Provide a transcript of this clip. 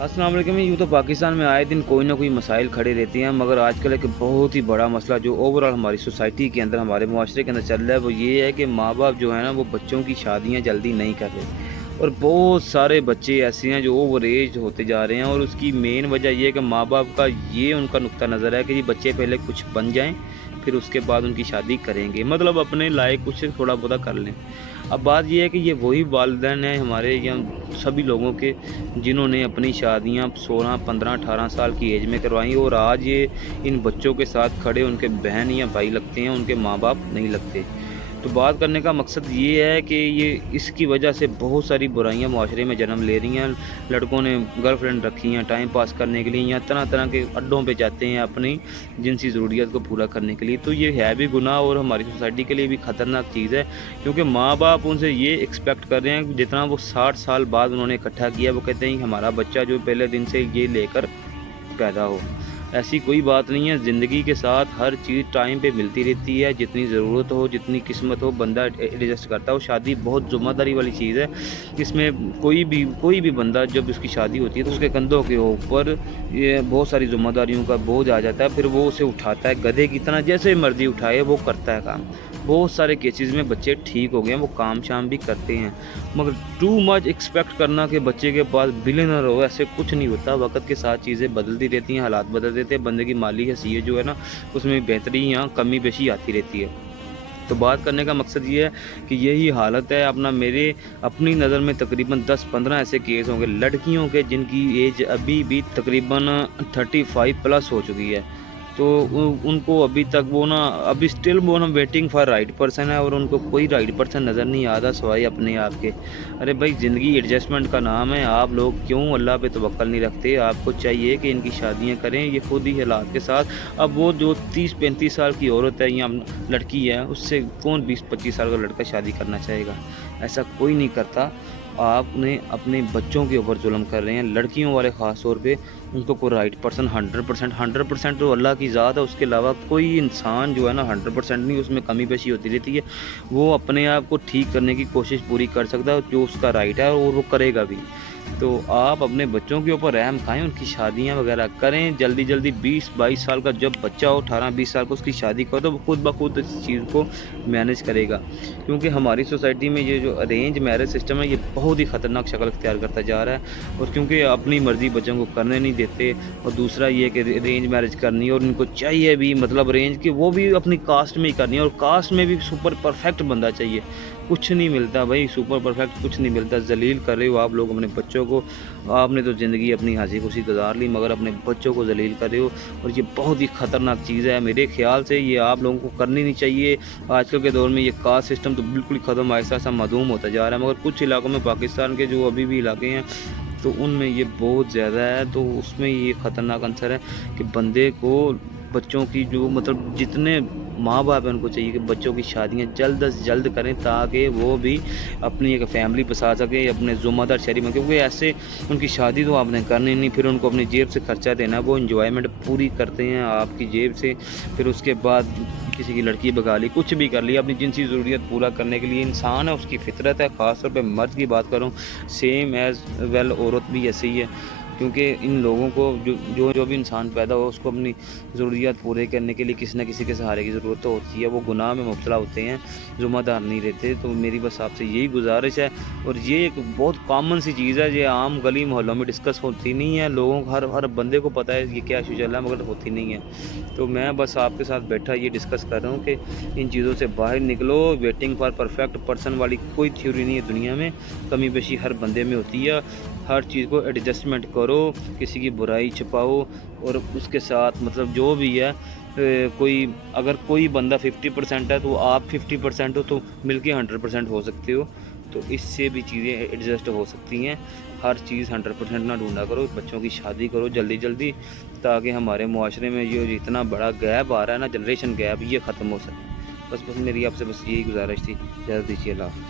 अस्सलाम वालेकुम। यूँ तो पाकिस्तान में आए दिन कोई ना कोई मसाइल खड़े रहते हैं, मगर आजकल एक बहुत ही बड़ा मसला जो ओवरऑल हमारी सोसाइटी के अंदर, हमारे मुआशरे के अंदर चल रहा है, वो ये है कि माँ बाप जो है ना, वो बच्चों की शादियाँ जल्दी नहीं कर रहे। और बहुत सारे बच्चे ऐसे हैं जो ओवर एज होते जा रहे हैं, और उसकी मेन वजह ये है कि माँ बाप का ये उनका नुक्ता नज़र है कि ये बच्चे पहले कुछ बन जाएं, फिर उसके बाद उनकी शादी करेंगे, मतलब अपने लायक कुछ थोड़ा बहुत कर लें। अब बात ये है कि ये वही वालिदैन हैं हमारे या सभी लोगों के, जिन्होंने अपनी शादियां 16, 15, 18 साल की एज में करवाई, और आज ये इन बच्चों के साथ खड़े उनके बहन या भाई लगते हैं, उनके माँ बाप नहीं लगते। तो बात करने का मकसद ये है कि ये इसकी वजह से बहुत सारी बुराइयां माशरे में जन्म ले रही हैं। लड़कों ने गर्लफ्रेंड रखी हैं टाइम पास करने के लिए, या तरह तरह के अड्डों पे जाते हैं अपनी जिनसी ज़रूरियत को पूरा करने के लिए। तो ये है भी गुनाह और हमारी सोसाइटी के लिए भी ख़तरनाक चीज़ है, क्योंकि माँ बाप उनसे ये एक्सपेक्ट कर रहे हैं जितना वो 60 साल बाद उन्होंने इकट्ठा किया, वो कहते हैं कि हमारा बच्चा जो पहले दिन से ये लेकर पैदा हो। ऐसी कोई बात नहीं है, ज़िंदगी के साथ हर चीज़ टाइम पे मिलती रहती है, जितनी ज़रूरत हो, जितनी किस्मत हो, बंदा एडजस्ट करता हो। शादी बहुत ज़िम्मेदारी वाली चीज़ है, इसमें कोई भी बंदा जब उसकी शादी होती है तो उसके कंधों के ऊपर ये बहुत सारी ज़िम्मेदारियों का बोझ आ जाता है, फिर वो उसे उठाता है गधे की तरह, जैसे मर्ज़ी उठाए वो करता है काम। बहुत सारे केसेस में बच्चे ठीक हो गए हैं, वो काम शाम भी करते हैं, मगर टू मच एक्सपेक्ट करना कि बच्चे के पास बिलियनर हो, ऐसे कुछ नहीं होता। वक्त के साथ चीज़ें बदलती रहती हैं, हालात बदल देते हैं, बंदे की माली हैसियत जो है ना, उसमें बेहतरी या कमी पेशी आती रहती है। तो बात करने का मकसद ये है कि यही हालत है मेरे अपनी नज़र में तकरीबन 10-15 ऐसे केस होंगे लड़कियों के जिनकी एज अभी भी तकरीबन 35 प्लस हो चुकी है। तो उनको अभी तक वो ना, अभी स्टिल वो ना वेटिंग फॉर राइट पर्सन है, और उनको कोई राइट पर्सन नज़र नहीं आता सवाई अपने आप के। अरे भाई, ज़िंदगी एडजस्टमेंट का नाम है, आप लोग क्यों अल्लाह पे तवक्कल नहीं रखते? आपको चाहिए कि इनकी शादियां करें ये खुद ही हालात के साथ। अब वो जो 30-35 साल की औरत है या लड़की है, उससे कौन 20-25 साल का लड़का शादी करना चाहेगा? ऐसा कोई नहीं करता। आपने अपने बच्चों के ऊपर जुल्म कर रहे हैं, लड़कियों वाले ख़ास तौर पे। उनको कोई राइट पर्सन 100% तो अल्लाह की ज़ात है, उसके अलावा कोई इंसान जो है ना 100% नहीं, उसमें कमी पेशी होती रहती है। वो अपने आप को ठीक करने की कोशिश पूरी कर सकता है, जो उसका राइट है, और वो करेगा भी। तो आप अपने बच्चों के ऊपर रहम खाएँ, उनकी शादियाँ वगैरह करें जल्दी जल्दी। 20-22 साल का जब बच्चा हो, 18-20 साल का, उसकी शादी करो, तो वो खुद ब खुद इस चीज़ को मैनेज करेगा। क्योंकि हमारी सोसाइटी में ये जो अरेंज मैरिज सिस्टम है, ये बहुत ही ख़तरनाक शक्ल इख्तियार करता जा रहा है, और क्योंकि अपनी मर्ज़ी बच्चों को करने नहीं देते। और दूसरा ये कि अरेंज मैरिज करनी है, और उनको चाहिए भी, मतलब अरेंज की वो भी अपनी कास्ट में ही करनी है, और कास्ट में भी सुपर परफेक्ट बंदा चाहिए। कुछ नहीं मिलता भाई, सुपर परफेक्ट कुछ नहीं मिलता। जलील कर रहे हो आप लोग अपने बच्चों को। आपने तो ज़िंदगी अपनी हंसी खुशी गुजार ली, मगर अपने बच्चों को जलील कर रहे हो, और ये बहुत ही ख़तरनाक चीज़ है। मेरे ख्याल से ये आप लोगों को करनी नहीं चाहिए। आजकल के दौर में ये कास्ट सिस्टम तो बिल्कुल ख़त्म, ऐसा ऐसा मधूम होता जा रहा है, मगर कुछ इलाकों में, पाकिस्तान के जो अभी भी इलाके हैं, तो उनमें ये बहुत ज़्यादा है। तो उसमें ये ख़तरनाक अंसर है कि बंदे को बच्चों की जो, मतलब जितने माँ बाप हैं, उनको चाहिए कि बच्चों की शादियाँ जल्द से जल्द करें, ताकि वो भी अपनी एक फैमिली बसा सकें, अपने ज़िम्मेदार शहरी में। क्योंकि ऐसे उनकी शादी तो आपने करनी नहीं, फिर उनको अपनी जेब से खर्चा देना, वो इंजॉयमेंट पूरी करते हैं आपकी जेब से। फिर उसके बाद किसी की लड़की भगा ली, कुछ भी कर लिया अपनी जिनसी ज़रूरियत पूरा करने के लिए। इंसान है, उसकी फितरत है, ख़ास तौर पे मर्द की बात करूँ, सेम एज़ वेल औरत भी ऐसे ही है। क्योंकि इन लोगों को जो भी इंसान पैदा हो, उसको अपनी ज़रूरियात पूरे करने के लिए किसी न किसी के सहारे की ज़रूरत तो होती है। वो गुनाह में मुब्तला होते हैं, ज़िम्मेदार नहीं रहते। तो मेरी बस आपसे यही गुजारिश है, और ये एक बहुत कॉमन सी चीज़ है, ये आम गली मोहल्लों में डिस्कस होती नहीं है। लोगों को, हर बंदे को पता है ये क्या इशू चल रहा है, मगर होती नहीं है। तो मैं बस आपके साथ बैठा ये डिस्कस कर रहा हूँ कि इन चीज़ों से बाहर निकलो। वेटिंग फॉर परफेक्ट पर्सन वाली कोई थ्योरी नहीं है दुनिया में, कमी पेशी हर बंदे में होती है। हर चीज़ को एडजस्टमेंट करो, किसी की बुराई छुपाओ, और उसके साथ मतलब जो भी है, अगर कोई बंदा 50% है तो आप 50% हो, तो मिलके 100% हो सकते हो। तो इससे भी चीज़ें एडजस्ट हो सकती हैं। हर चीज़ 100% ना ढूंढा करो, बच्चों की शादी करो जल्दी जल्दी, ताकि हमारे मुआशरे में ये इतना बड़ा गैप आ रहा है ना, जनरेशन गैप, ये ख़त्म हो सके। बस मेरी आपसे बस यही गुजारिश थी। इजाज़त दीजिए, अल्लाह।